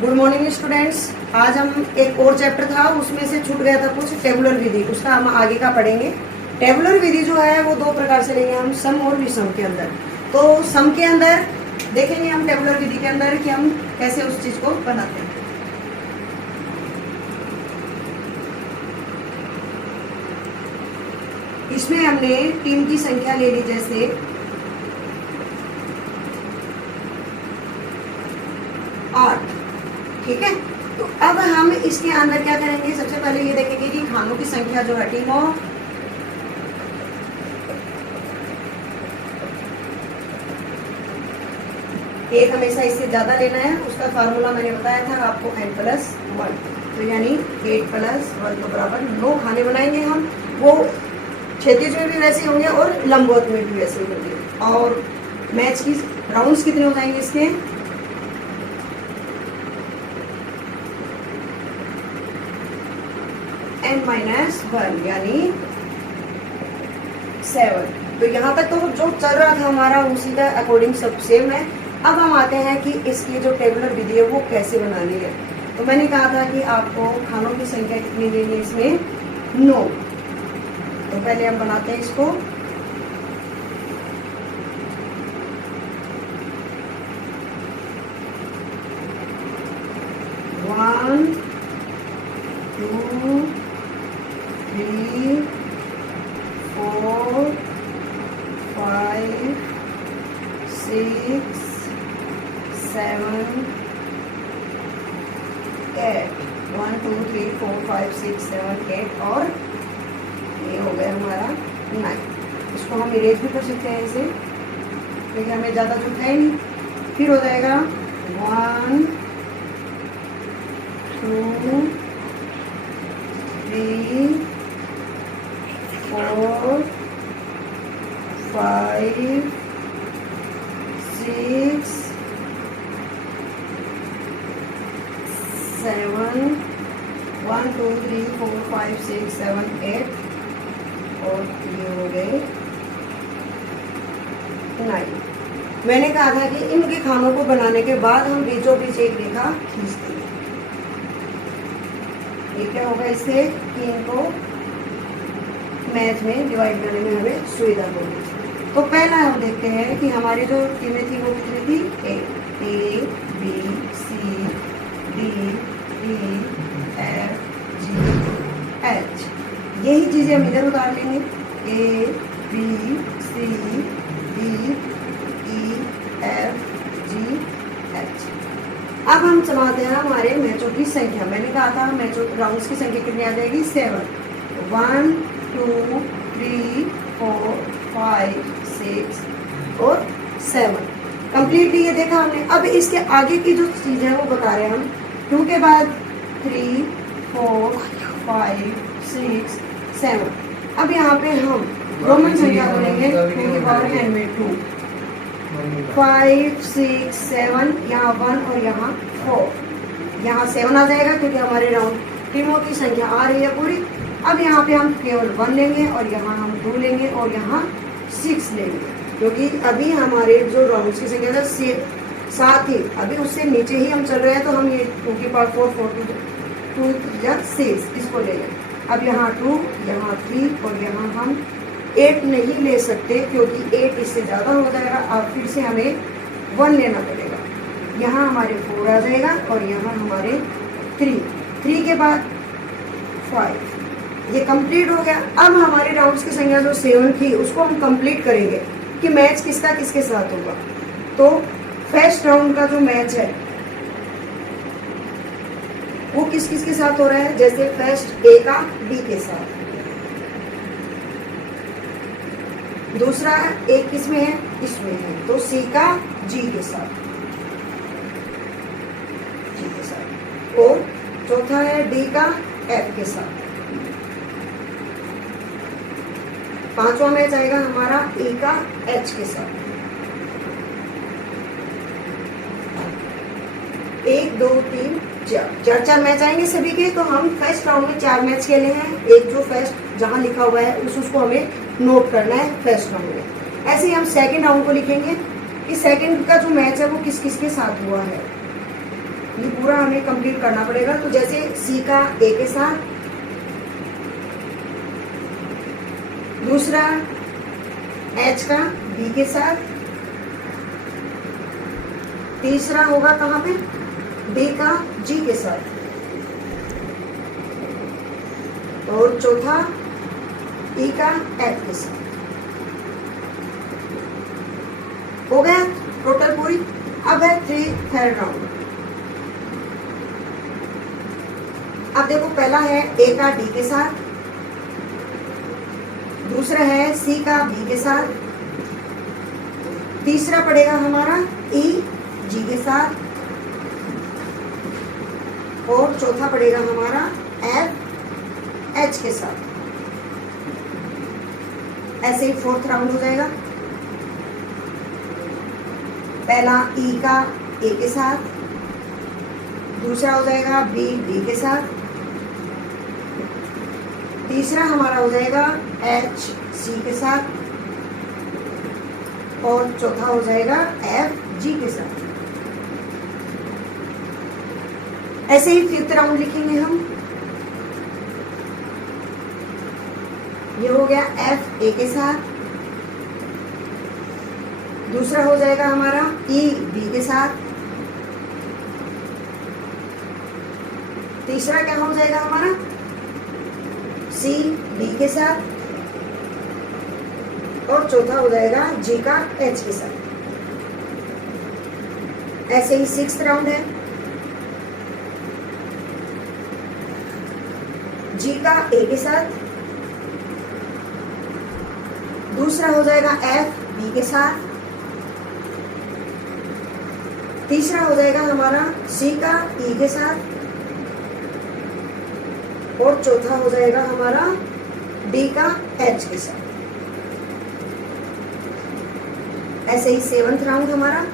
Good morning students. आज हम एक और चैप्टर था, उसमें से छूट गया था कुछ टेबुलर विधि, उसका हम आगे का पढ़ेंगे। टेबुलर विधि जो है वो दो प्रकार से लेंगे हम, सम और विषम के अंदर। तो सम के अंदर देखेंगे हम टेबुलर विधि के अंदर कि हम कैसे उस चीज को बनाते हैं। इसमें हमने टीम की संख्या ले ली, जैसे 8, ठीक है। तो अब हम इसके अंदर क्या करेंगे, सबसे पहले ये देखेंगे कि खानों की संख्या जो है टीमों एक हमेशा इससे ज्यादा लेना है। उसका फार्मूला मैंने बताया था आपको, n+1। तो यानी 8 + 1 तो बराबर 9 खाने बनाएंगे हम। वो क्षैतिज में भी वैसे होंगे और लंबवत में भी वैसे होंगे। और मैच की राउंड्स कितने हो जाएंगे इसके, n-1 यानी 7। तो यहाँ तक तो जो चल रहा था हमारा उसी का अकॉर्डिंग सब सेम है। अब हम आते हैं कि इसकी जो टेबुलर विधि है वो कैसे बनानी है। तो मैंने कहा था कि आपको खानों की संख्या कितनी लेनी है इसमें, 9। तो पहले हम बनाते हैं इसको। वन, 2, 3, 4, 5, 6, 7, 8। 1, 2, 3, 4, 5, 6, 7, 8 और ये हो गया हमारा 9। इसको हम इरेज भी कर सकते हैं ऐसे, क्योंकि हमें ज़्यादा जो है नहीं। फिर हो जाएगा 1, 2, 3, 4, 5, 6, 7, 1, 2, 3, 4, 5, 6, 7, 8 और ये हो गए 9। मैंने कहा था कि इनके खानों को बनाने के बाद हम बीचों बीच एक रेखा खींच देंगे। ये क्या होगा इससे कि इनको मैथ में डिवाइड करने में हमें सुविधा होगी। तो पहला हम देखते हैं कि हमारी जो टीमें थी वो कितनी थी, A B C D E F G H. यही चीजें हम इधर उतार लेंगे, A B C D E F G H. अब हम चलाते हैं हमारे मैचों की संख्या। मैंने कहा था मैचों राउंड्स की संख्या कितनी आ जाएगी, 7। 1, 2, 3, 4, 5, 6 और 7। कंप्लीटली ये देखा हमने। अब इसके आगे की जो चीज है वो बता रहे हैं हम। 2 के बाद 3, 4, 5, 6, 7। अब यहाँ पे हम रोमन संख्या बोलेंगे 2 की पावर n में 2, 5, 6, 7, यहाँ 1 और यहाँ 4। यहाँ 7 आ जाएगा क्योंकि हमारे राउंड टीमों की संख्या आ रही है पूरी। अब यहाँ पे हम केवल 1 लेंगे और यहाँ हम 2 लेंगे और यहाँ 6 लेंगे, क्योंकि अभी हमारे जो राउंड्स की संख्या था 7 ही, अभी उससे नीचे ही हम चल रहे हैं। तो हम ये 2 की पावर 4, 4 2 या 6 इसको ले लें। अब यहाँ 2, यहाँ 3 और यहाँ हम 8 नहीं ले सकते क्योंकि 8 इससे ज़्यादा हो जाएगा। अब फिर से हमें 1 लेना पड़ेगा। यहाँ हमारे 4 आ जाएगा और यहाँ हमारे 3 के बाद 5। ये कंप्लीट हो गया। अब हमारे राउंड्स की संख्या जो 7 थी उसको हम कंप्लीट करेंगे कि मैच किसका किसके साथ होगा। तो फर्स्ट राउंड का जो मैच है वो किस किस के साथ हो रहा है, जैसे फर्स्ट ए का बी के साथ, दूसरा ए किस में है, इसमें है, तो सी का जी के साथ, और चौथा है डी का एफ के साथ। पांचवा मैच आएगा हमारा ई का एच के साथ। 1, 2, 3, 4 मैच आएंगे सभी के। तो हम फर्स्ट राउंड में 4 मैच खेले हैं। एक जो फर्स्ट जहां लिखा हुआ है उसको हमें नोट करना है फर्स्ट राउंड में। ऐसे ही हम सेकंड राउंड को लिखेंगे कि सेकंड का जो मैच है वो किस किस के साथ हुआ है। ये पूरा हमें कंप्लीट करना पड़ेगा। तो जैसे सी का ए के साथ, दूसरा एच का बी के साथ, तीसरा होगा कहाँ पे, डी का जी के साथ, और चौथा ई का एफ के साथ। हो गया टोटल पूरी। अब है थर्ड राउंड। अब देखो पहला है ए का डी के साथ, दूसरा है सी का बी के साथ, तीसरा पड़ेगा हमारा ई जी के साथ, और चौथा पड़ेगा हमारा एफ एच के साथ। ऐसे ही फोर्थ राउंड हो जाएगा। पहला ई का ए के साथ, दूसरा हो जाएगा बी डी के साथ, तीसरा हमारा हो जाएगा एच सी के साथ, और चौथा हो जाएगा एफ जी के साथ। ऐसे ही फिफ्थ राउंड लिखेंगे हम। ये हो गया एफ ए के साथ, दूसरा हो जाएगा हमारा ई बी के साथ, तीसरा क्या हो जाएगा हमारा सी बी के साथ, और चौथा हो जाएगा जी का एच के साथ। ऐसे ही सिक्स्थ राउंड है। जी का ए के साथ, दूसरा हो जाएगा एफ बी के साथ, तीसरा हो जाएगा हमारा सी का ई के साथ, और चौथा हो जाएगा हमारा डी का एच के साथ। ऐसे ही सेवंथ राउंड हमारा,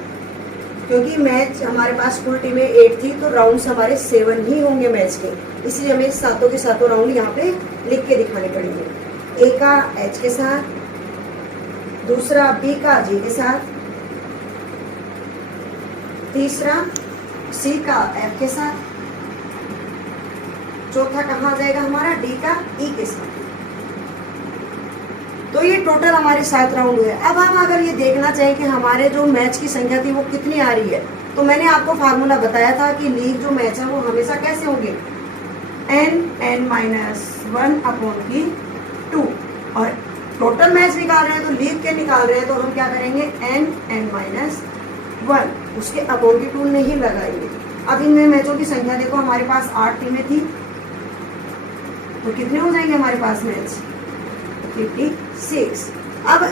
क्योंकि मैच हमारे पास फुल टीमें 8 थी तो राउंड्स हमारे 7 ही होंगे मैच के, इसलिए हमें सातों के सातों राउंड यहाँ पे लिख के दिखाने पड़ेंगे। ए का एच के साथ, दूसरा बी का जी के साथ, तीसरा सी का एफ के साथ, चौथा कहाँ आ जाएगा हमारा डी का ई के साथ। तो ये टोटल हमारे 7 राउंड हुए। अब हम अगर ये देखना चाहें कि हमारे जो मैच की संख्या थी वो कितनी आ रही है, तो मैंने आपको फार्मूला बताया था कि लीग जो मैच है वो हमेशा कैसे होंगे, n(1/2) और टोटल मैच निकाल रहे हैं तो लीग के निकाल रहे हैं तो हम क्या करेंगे n(1), उसके अपॉन की 2 नहीं लगाएंगे। अब इनमें मैचों की संख्या देखो, हमारे पास 8 टीमें थी तो कितने हो जाएंगे हमारे पास मैच, 56। अब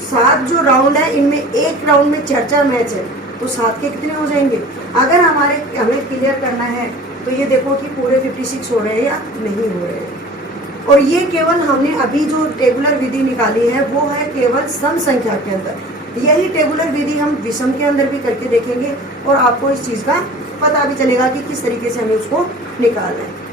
7 जो राउंड है इनमें एक राउंड में 4 मैच है तो 7 के कितने हो जाएंगे। अगर हमें क्लियर करना है तो ये देखो कि पूरे 56 हो रहे हैं या नहीं हो रहे हैं। और ये केवल हमने अभी जो टेबुलर विधि निकाली है वो है केवल सम संख्या के अंदर। यही टेबुलर विधि हम विषम के अंदर भी करके देखेंगे और आपको इस चीज़ का पता भी चलेगा कि किस तरीके से हमें उसको निकालना है।